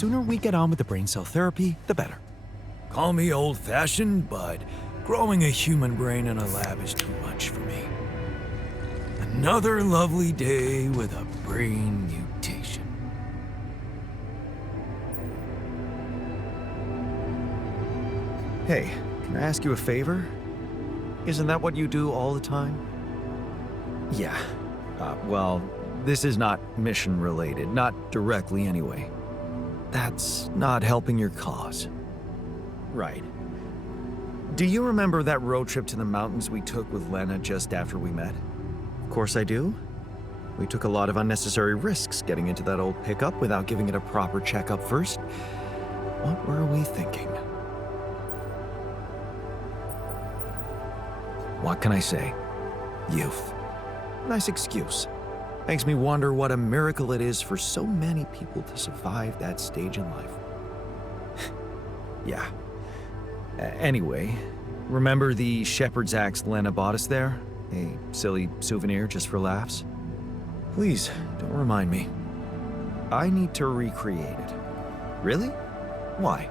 sooner we get on with the brain cell therapy, the better. Call me old-fashioned, but growing a human brain in a lab is too much for me. Another lovely day with a brain mutation. Hey, can I ask you a favor? Isn't that what you do all the time? Yeah. Well, this is not mission-related, not directly anyway. That's not helping your cause. Right. Do you remember that road trip to the mountains we took with Lena just after we met? Of course I do. We took a lot of unnecessary risks getting into that old pickup without giving it a proper checkup first. What were we thinking? What can I say? Youth. Nice excuse. Makes me wonder what a miracle it is for so many people to survive that stage in life. Yeah. Anyway, remember the shepherd's axe Lena bought us there? A silly souvenir just for laughs? Please, don't remind me. I need to recreate it. Really? Why?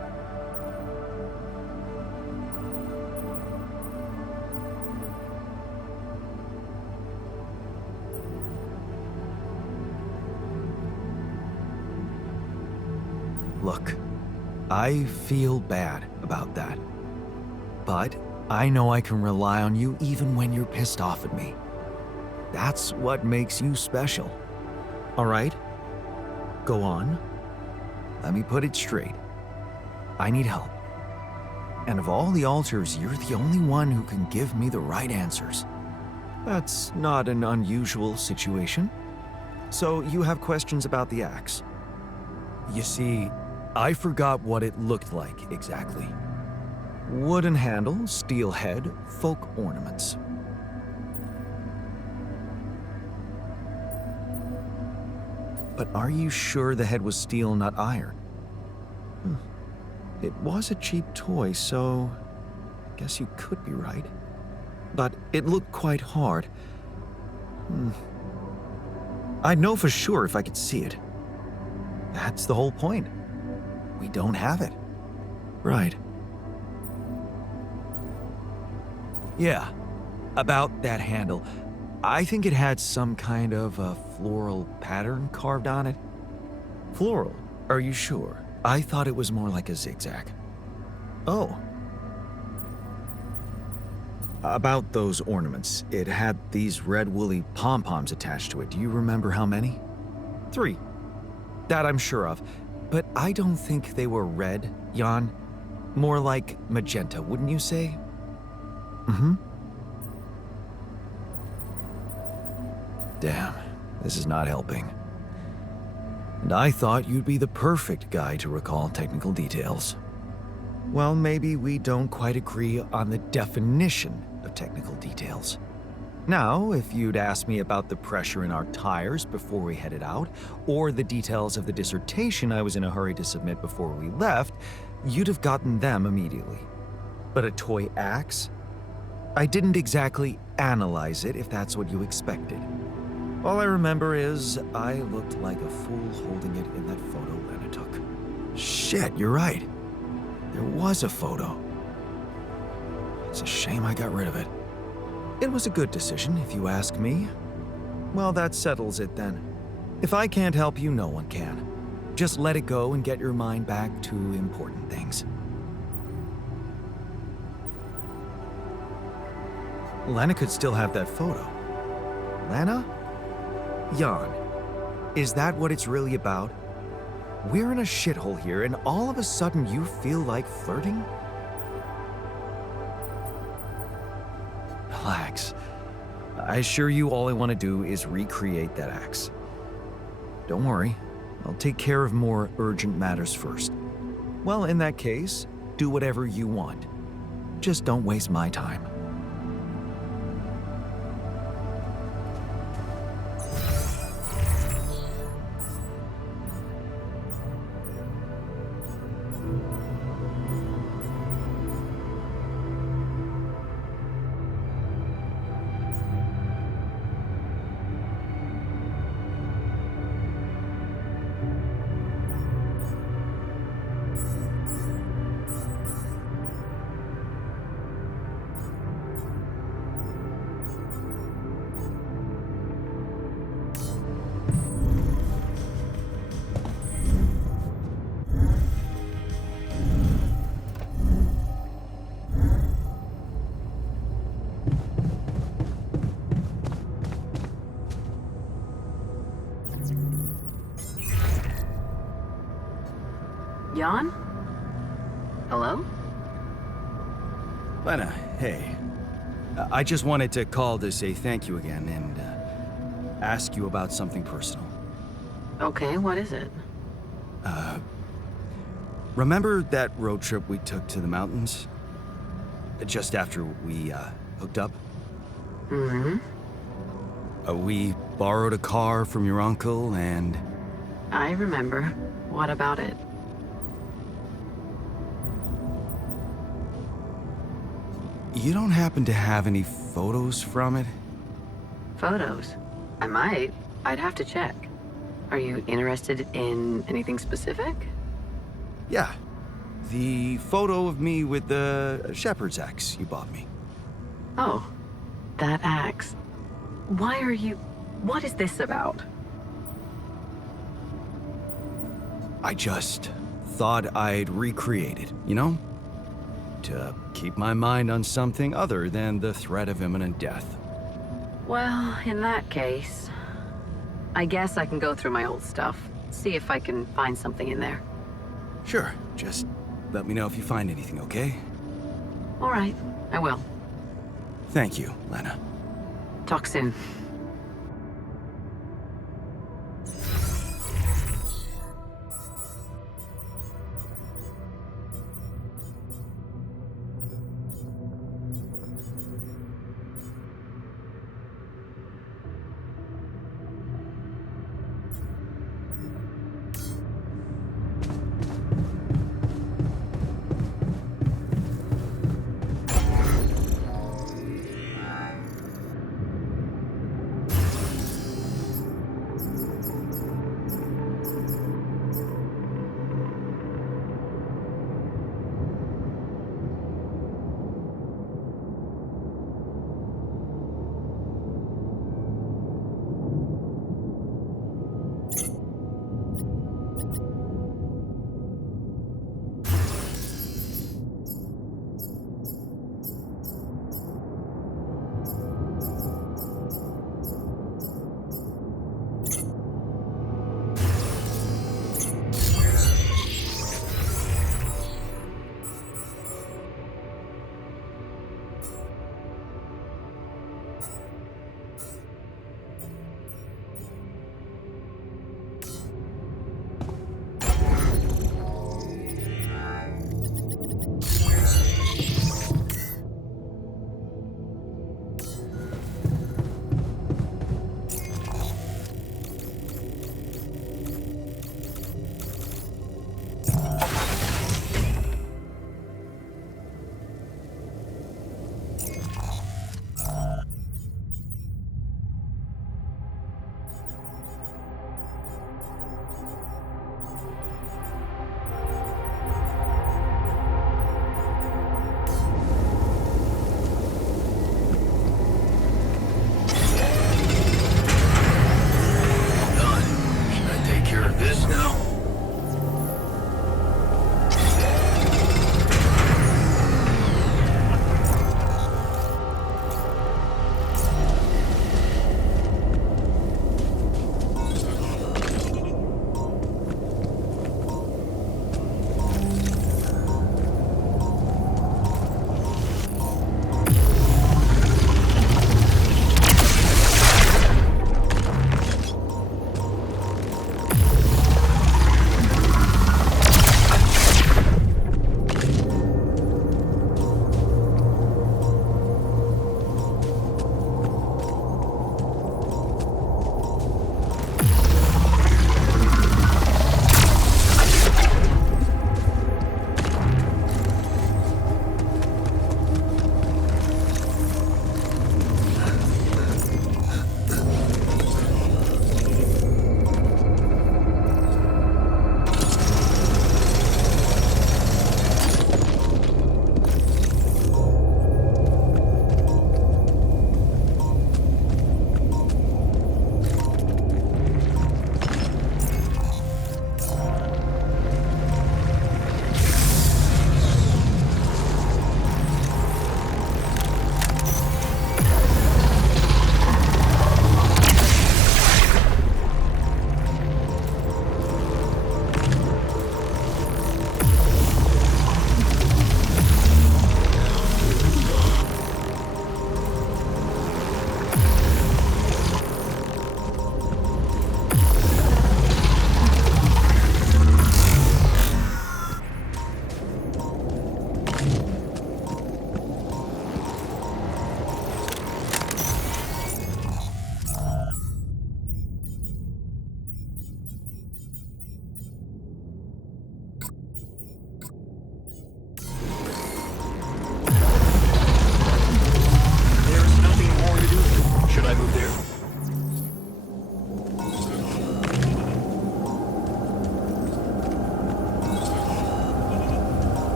Look, I feel bad about that. But I know I can rely on you even when you're pissed off at me. That's what makes you special. All right? Go on. Let me put it straight. I need help. And of all the alters, you're the only one who can give me the right answers. That's not an unusual situation. So you have questions about the axe? You see, I forgot what it looked like exactly. Wooden handle, steel head, folk ornaments. But are you sure the head was steel, not iron? It was a cheap toy, so I guess you could be right. But it looked quite hard. I'd know for sure if I could see it. That's the whole point. We don't have it. Right. Yeah, about that handle. I think it had some kind of a floral pattern carved on it. Floral? Are you sure? I thought it was more like a zigzag. Oh. About those ornaments, it had these red woolly pom-poms attached to it. Do you remember how many? 3. That I'm sure of. But I don't think they were red, Jan. More like magenta, wouldn't you say? Damn, this is not helping. And I thought you'd be the perfect guy to recall technical details. Well, maybe we don't quite agree on the definition of technical details. Now, if you'd asked me about the pressure in our tires before we headed out, or the details of the dissertation I was in a hurry to submit before we left, you'd have gotten them immediately. But a toy axe? I didn't exactly analyze it, if that's what you expected. All I remember is I looked like a fool holding it in that photo Lena took. Shit, you're right. There was a photo. It's a shame I got rid of it. It was a good decision, if you ask me. Well, that settles it then. If I can't help you, no one can. Just let it go and get your mind back to important things. Lena could still have that photo. Lena? Jan, is that what it's really about? We're in a shithole here, and all of a sudden you feel like flirting? Relax. I assure you all I want to do is recreate that axe. Don't worry, I'll take care of more urgent matters first. Well, in that case, do whatever you want. Just don't waste my time. Jan? Hello? Lena, hey. I just wanted to call to say thank you again and ask you about something personal. Okay, what is it? Remember that road trip we took to the mountains? Just after we hooked up? Mm-hmm. We borrowed a car from your uncle and... I remember. What about it? You don't happen to have any photos from it? Photos? I might. I'd have to check. Are you interested in anything specific? Yeah. The photo of me with the shepherd's axe you bought me. Oh, that axe. Why are you... What is this about? I just thought I'd recreate it, you know? To keep my mind on something other than the threat of imminent death. Well, in that case, I guess I can go through my old stuff, see if I can find something in there. Sure, just let me know if you find anything, okay? All right, I will. Thank you, Lena. Talk soon.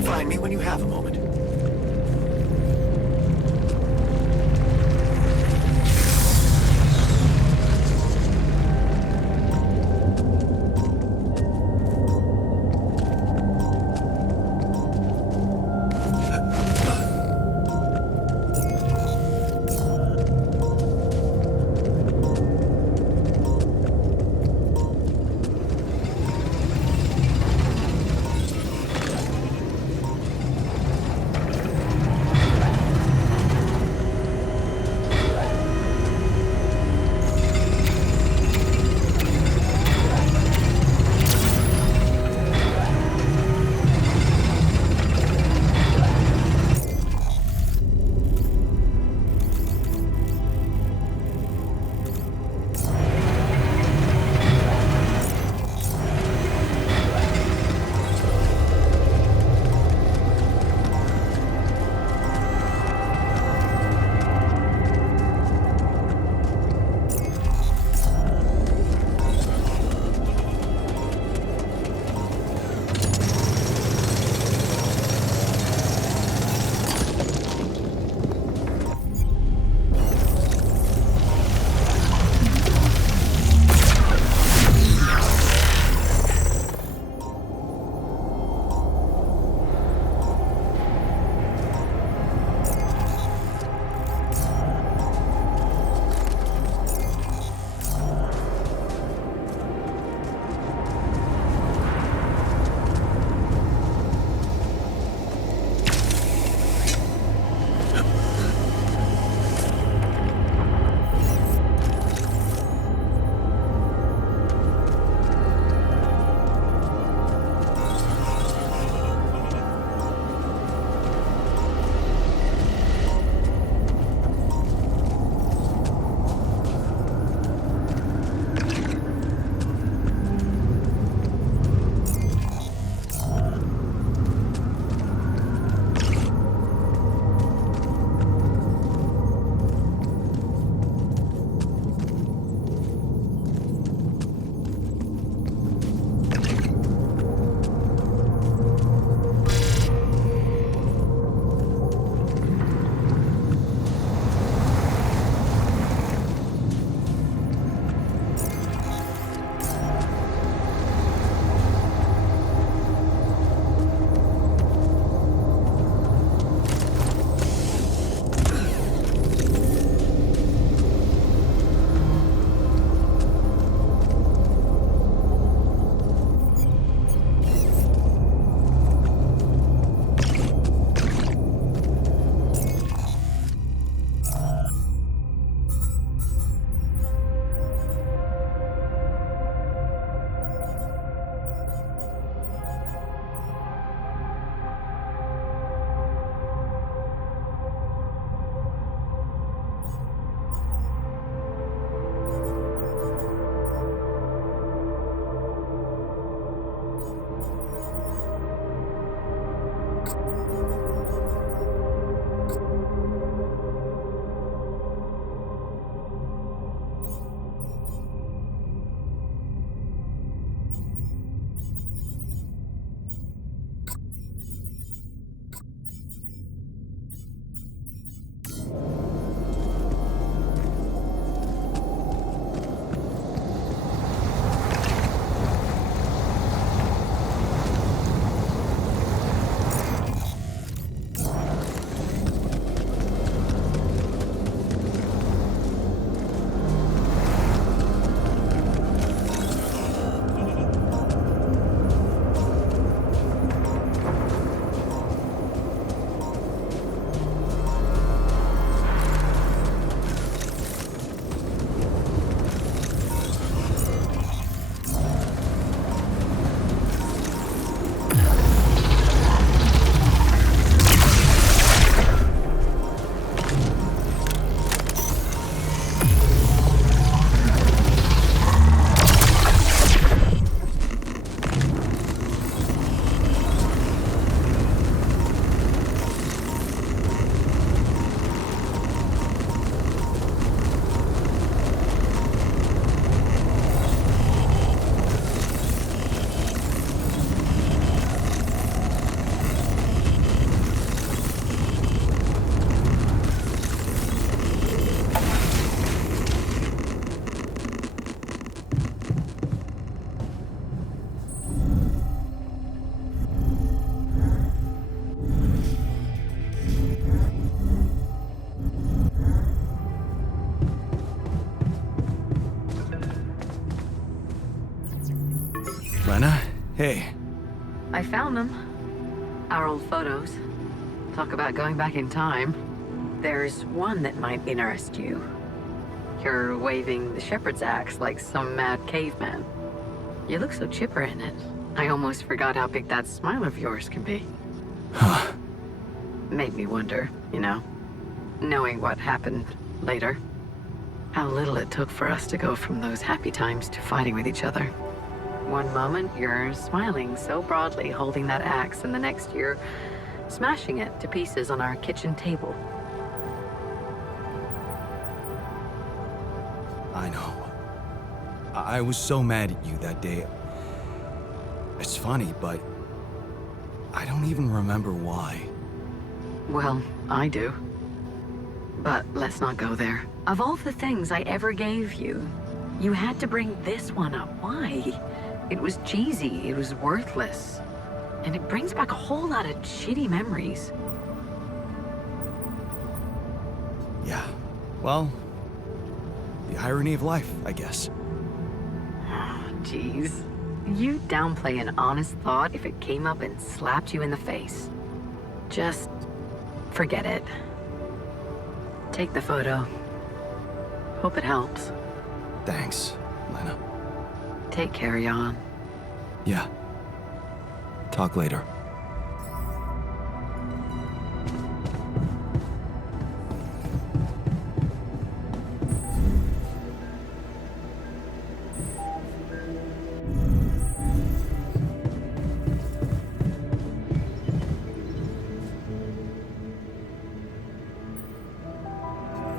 and find me when you have a moment. Hey, I found them. Our old photos. Talk about going back in time. There's one that might interest you. You're waving the shepherd's axe like some mad caveman. You look so chipper in it. I almost forgot how big that smile of yours can be. huh. Made me wonder, you know, knowing what happened later. How little it took for us to go from those happy times to fighting with each other. One moment, you're smiling so broadly, holding that axe, and the next you're smashing it to pieces on our kitchen table. I know. I was so mad at you that day. It's funny, but I don't even remember why. Well, I do. But let's not go there. Of all the things I ever gave you, you had to bring this one up. Why? It was cheesy, it was worthless. And it brings back a whole lot of shitty memories. Yeah, well, the irony of life, I guess. Jeez. You downplay an honest thought if it came up and slapped you in the face. Just forget it. Take the photo. Hope it helps. Thanks, Lena. Take care, Jan. Yeah. Talk later.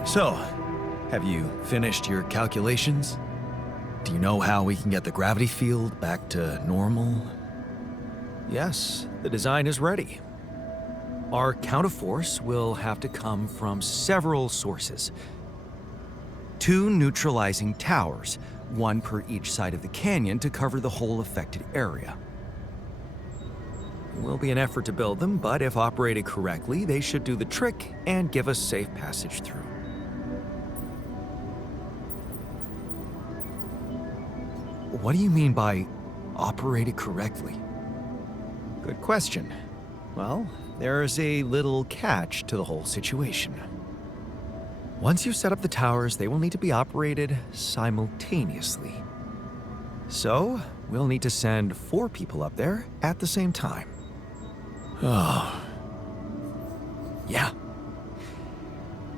So, have you finished your calculations? Do you know how we can get the gravity field back to normal? Yes, the design is ready. Our counterforce will have to come from several sources. 2 neutralizing towers, 1 per each side of the canyon to cover the whole affected area. It will be an effort to build them, but if operated correctly, they should do the trick and give us safe passage through. What do you mean by operated correctly? Good question. Well, there's a little catch to the whole situation. Once you set up the towers, they will need to be operated simultaneously. So, we'll need to send 4 people up there at the same time. Oh. Yeah.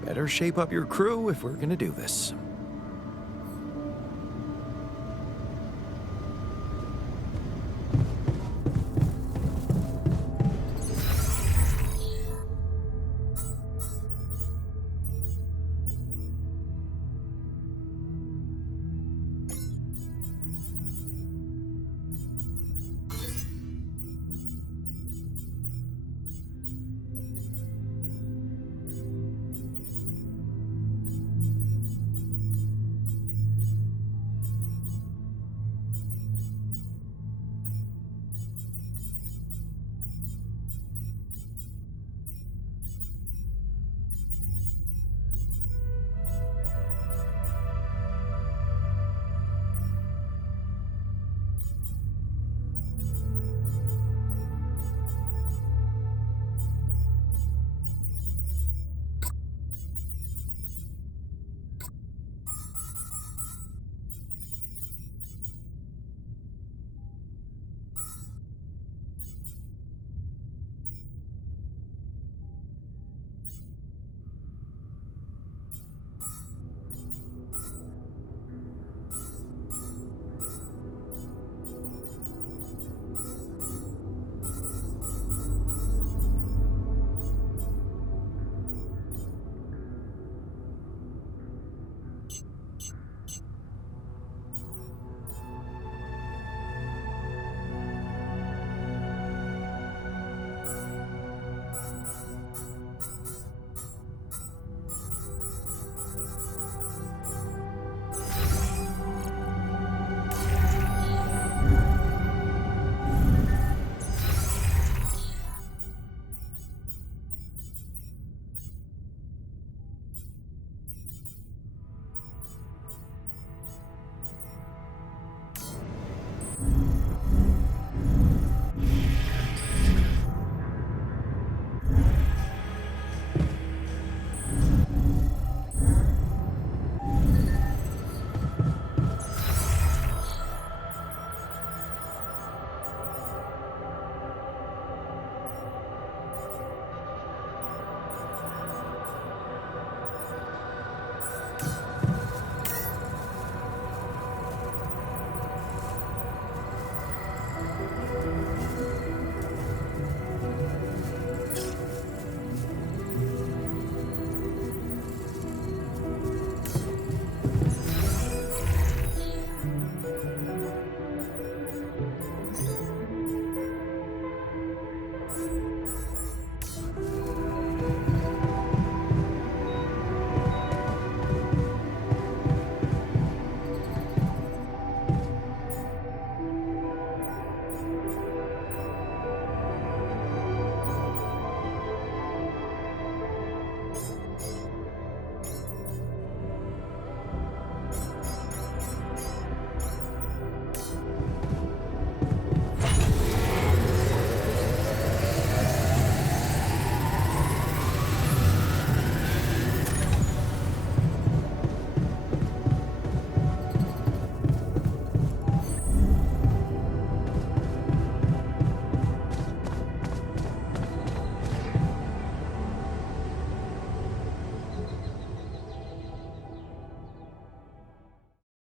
Better shape up your crew if we're gonna do this.